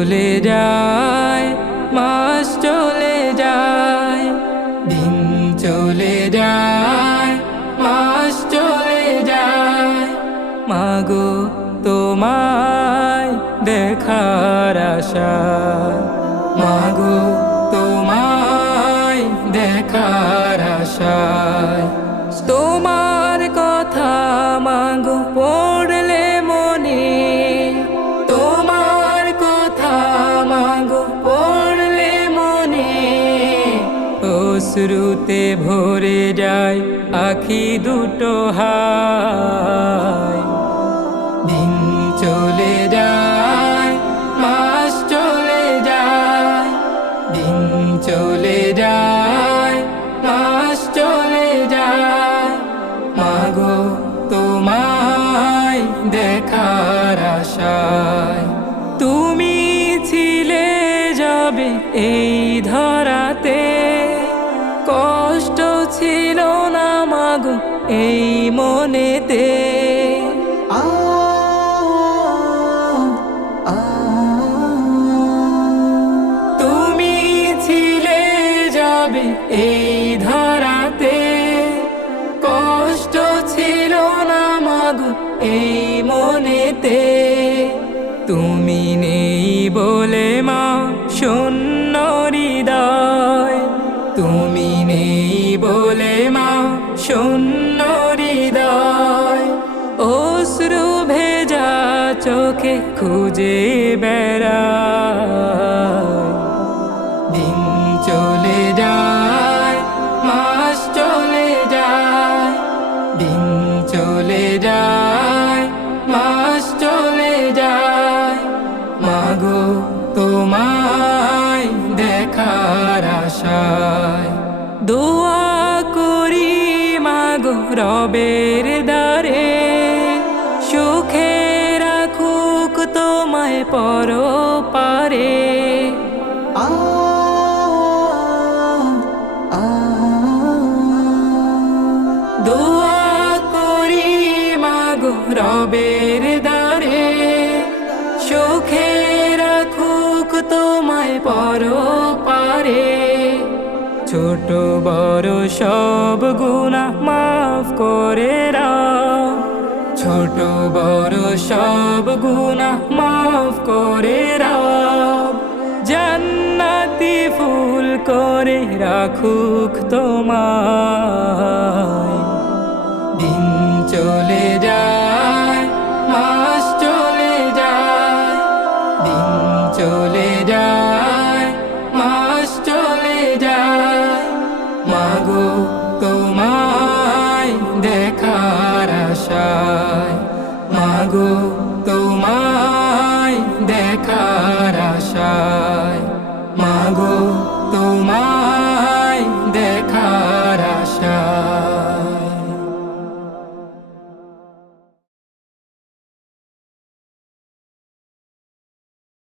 চলে যায়, মাস চলে যায়, দিন চলে যায়, মাস চলে যায়। মাগো, তোমায় দেখার আশা। মাগো, তোমায় দেখার আশায় তোমার অশ্রুতে ভরে যায় আখি দুটো হায়। দিন চলে যায় মাস চলে যায়। দিন চলে যায় মাস চলে যায়। মাগো, তোমায় দেখার আশায়। তুমি ছিলে যাবে এই ধরাতে। না মাগো এই মনেতে। তুমি ছিলে যাবে এই ধরাতে। কষ্ট ছিল না মাগো এই মনেতে। তুমি নেই বলে মা শূন্য খুঁজে বেড়ায় দিন চলে যায়, মাস চলে যায়। দিন চলে যায়, মাস চলে যায়। মাগো, তোমায় দেখার আশায়। দোয়া করি মাগো, রবের দ্বারে তোমায় পর পারে দোয়া করি মাগো রবের দ্বারে। সুখে রাখুক তোমায় পর পারে ছোট বড় সব গুণা মাফ করে রাও ছোট বড় সব গুণা মাফ করে রাও জান্নাতি ফুল করে রাখুক তোমায়। দিন চলে যায়, মাস চলে যায়, দিন চলে যায়, মাস চলে যায়। মাগো তোমায় দেখার আশায়। মাগো তোমায় দেখার আশায়।